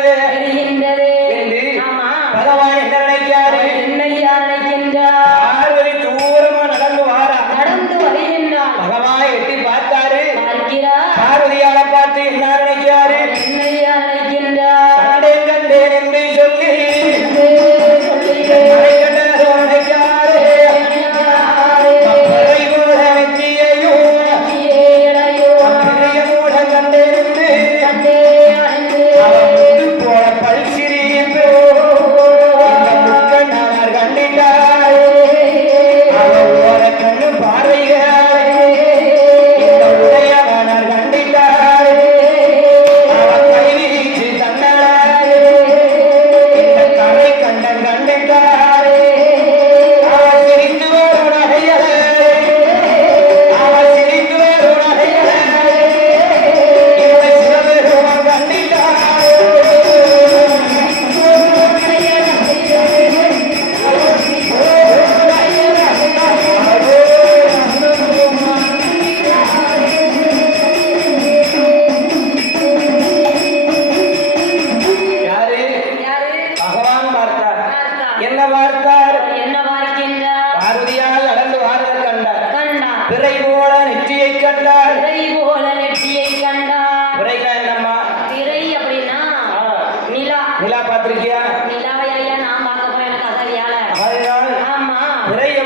ね நிலா. நிலா பாத்திருக்கியா நிலாவை ஐயா நான் பார்க்க போறேன் எனக்கு அதான் ஆமா. நிறைய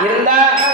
有的。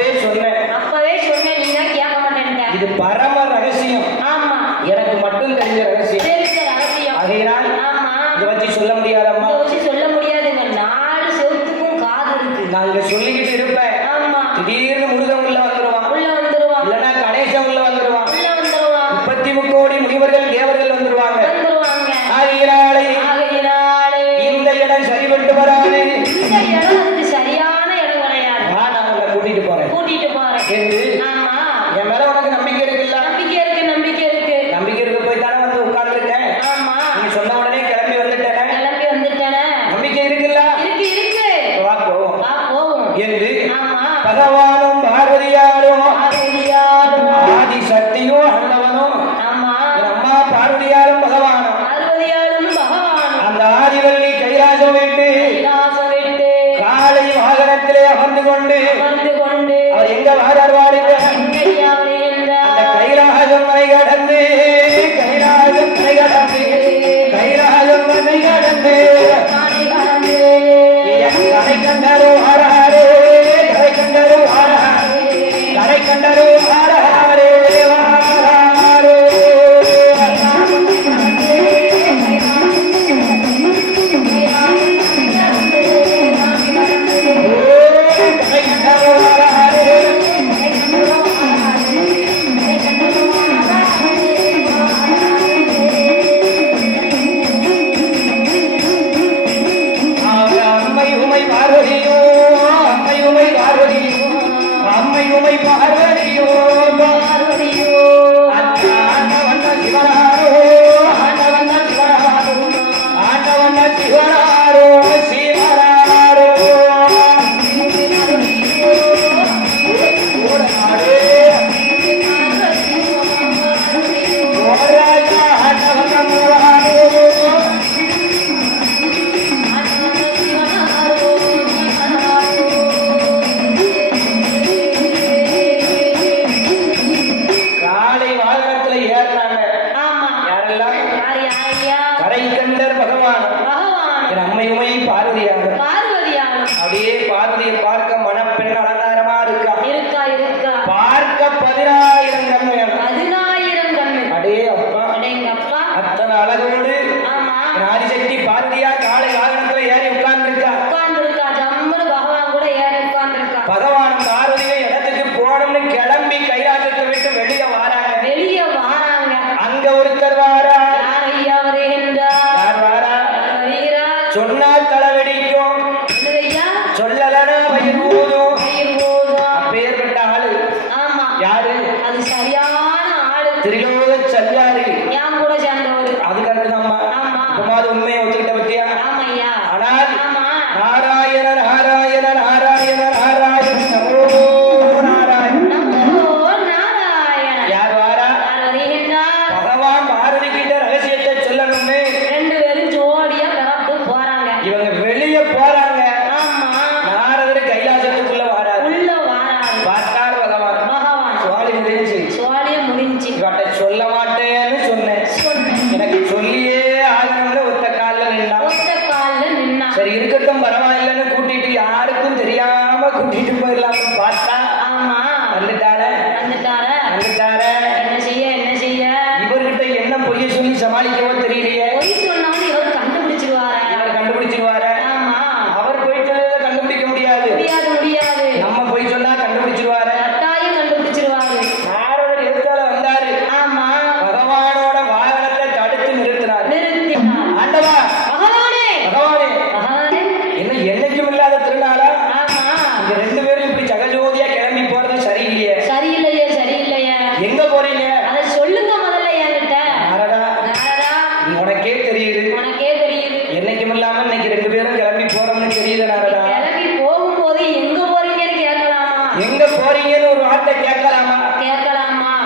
அப்பவே சொன்னேன். அப்பவே சொன்னேன். நீ தான் கேட்க மாட்டேன் இது பரம ரகசியம். ஆமா. எனக்கு மட்டும் தெரிஞ்ச ரகசியம். தெரிஞ்ச ரகசியம். அதையினால் ஆமா. இதை வச்சு சொல்ல முடியாதம்மா? சொல்ல யாரு? அது சரியான ஆளு. திரிலோக சரியாரு என் கூட சேர்ந்தவர். அதுக்கு அடுத்து தான் உண்மையை ஒத்துக்கிட்ட பத்தியா?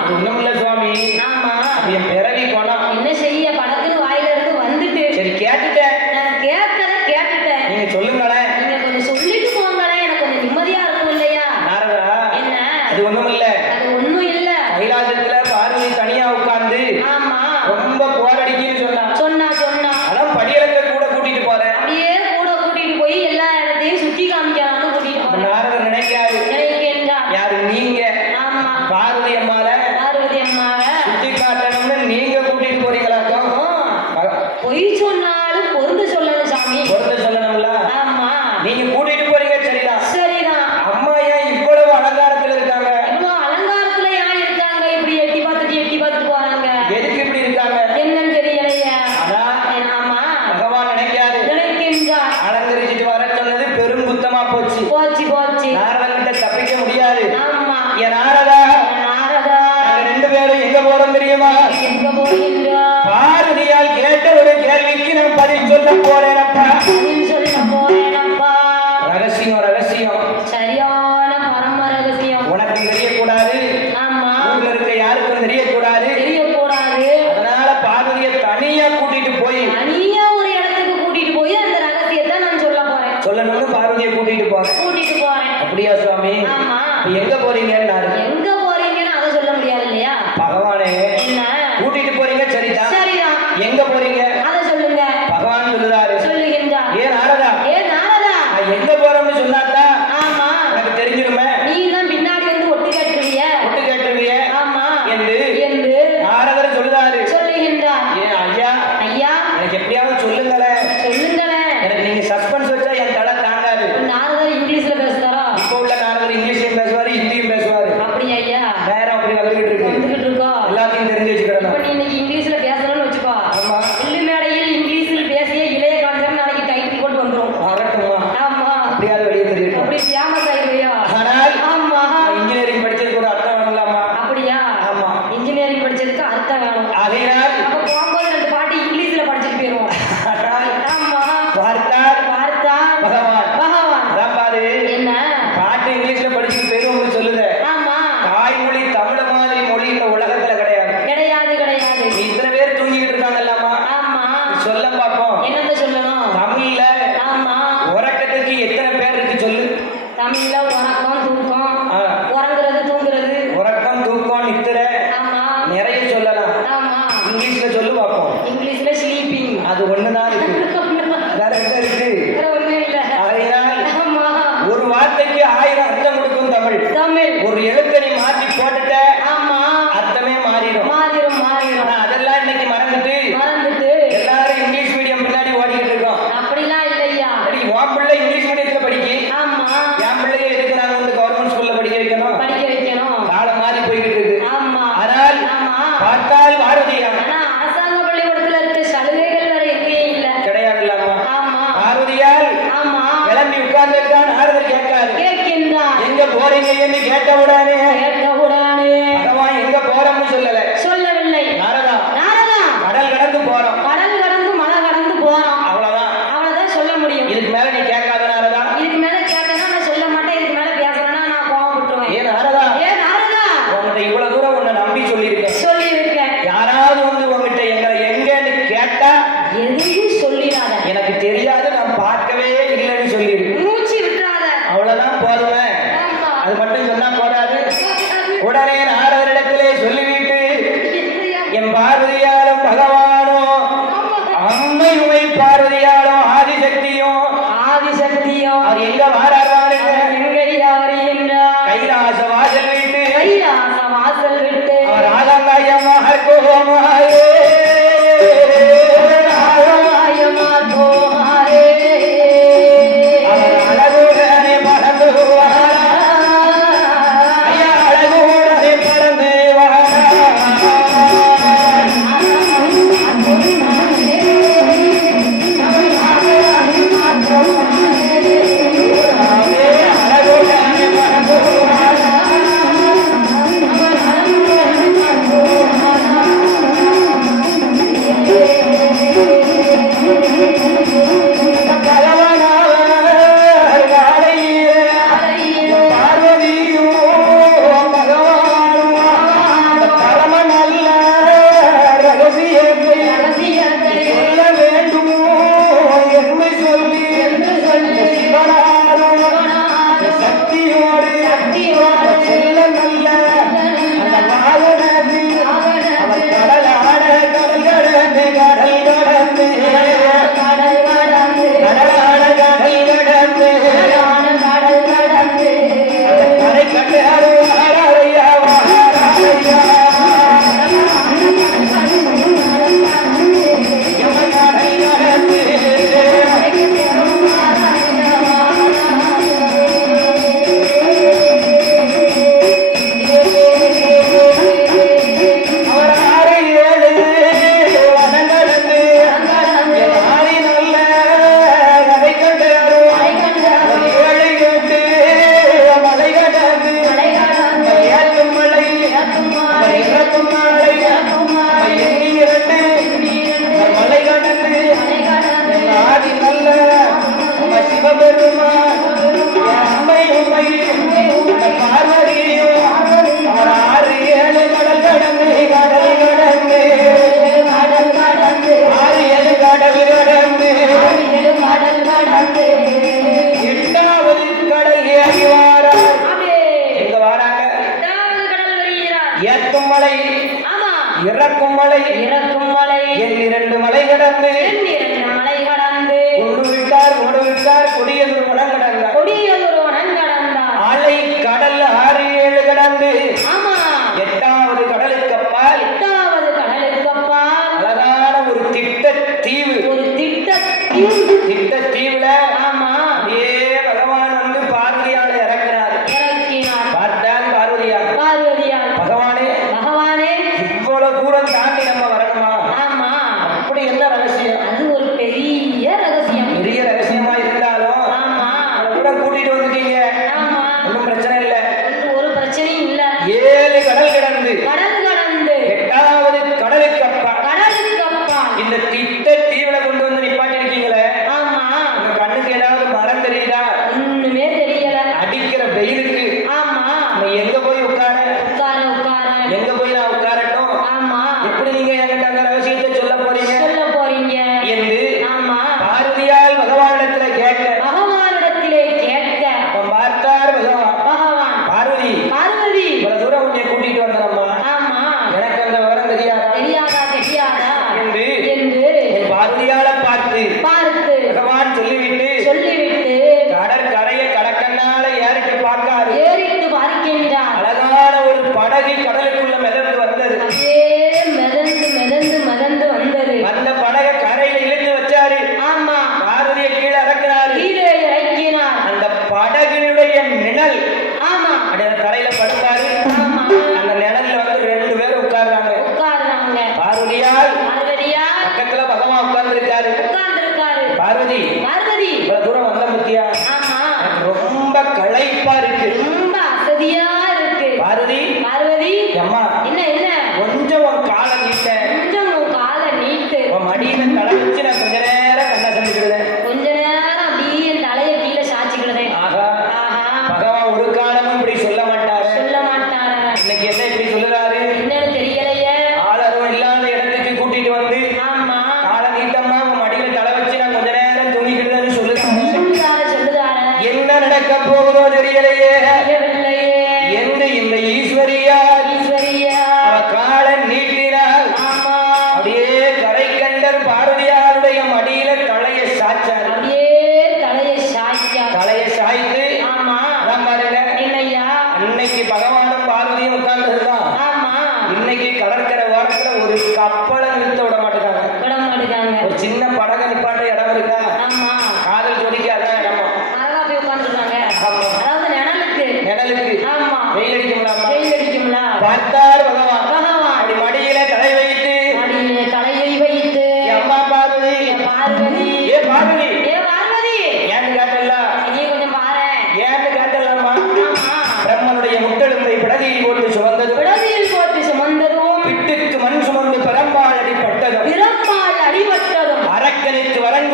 ஒண்ணும் சுவாமி ஆமா என் பிறவி படம் என்ன செய்ய படத்துக்கு வாயில இருந்து வந்துட்டு சரி கேட்டுட்டேன் Cártaro. Adelante. உட்கார்ந்திருக்காரு. பார்வதி. பார்வதி.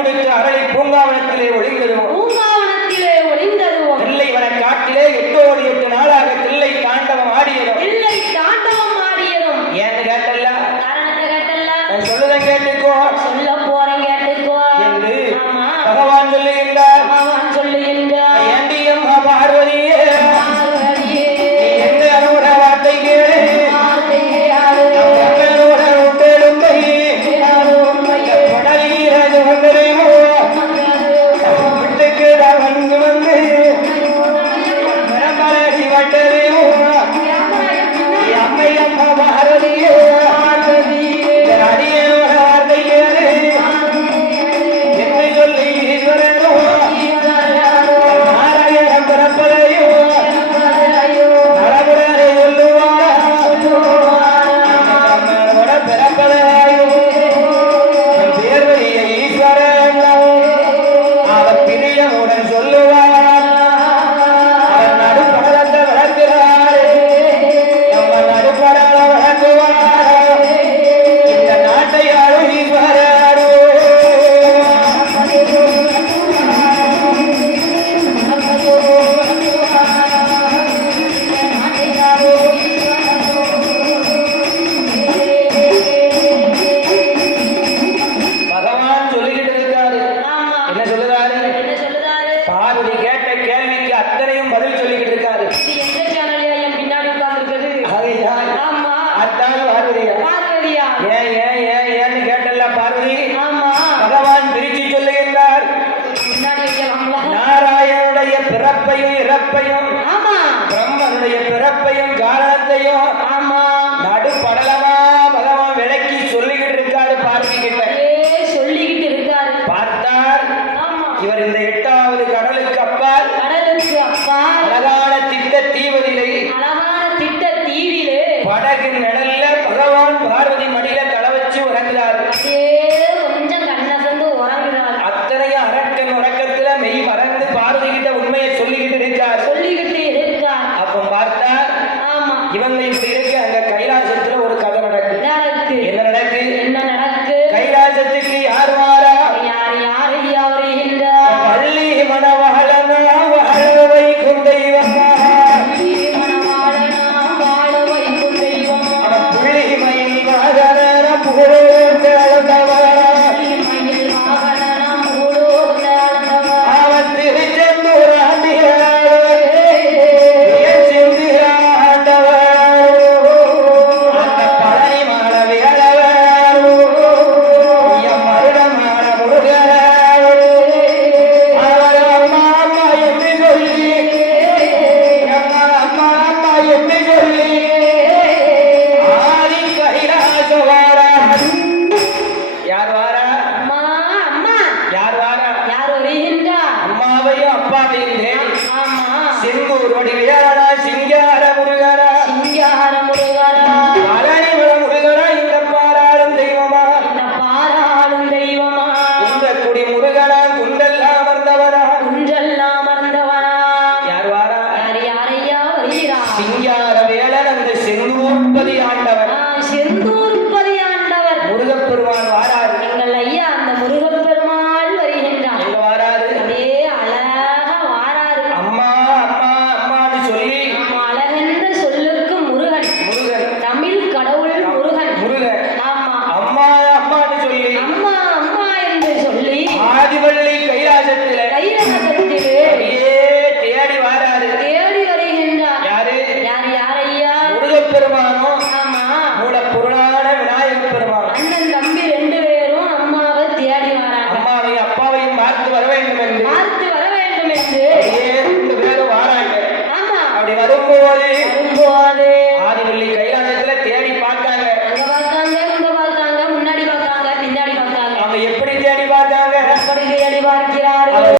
முடித்து அறை பூங்காவனத்திலே ஒளிந்திருவோம்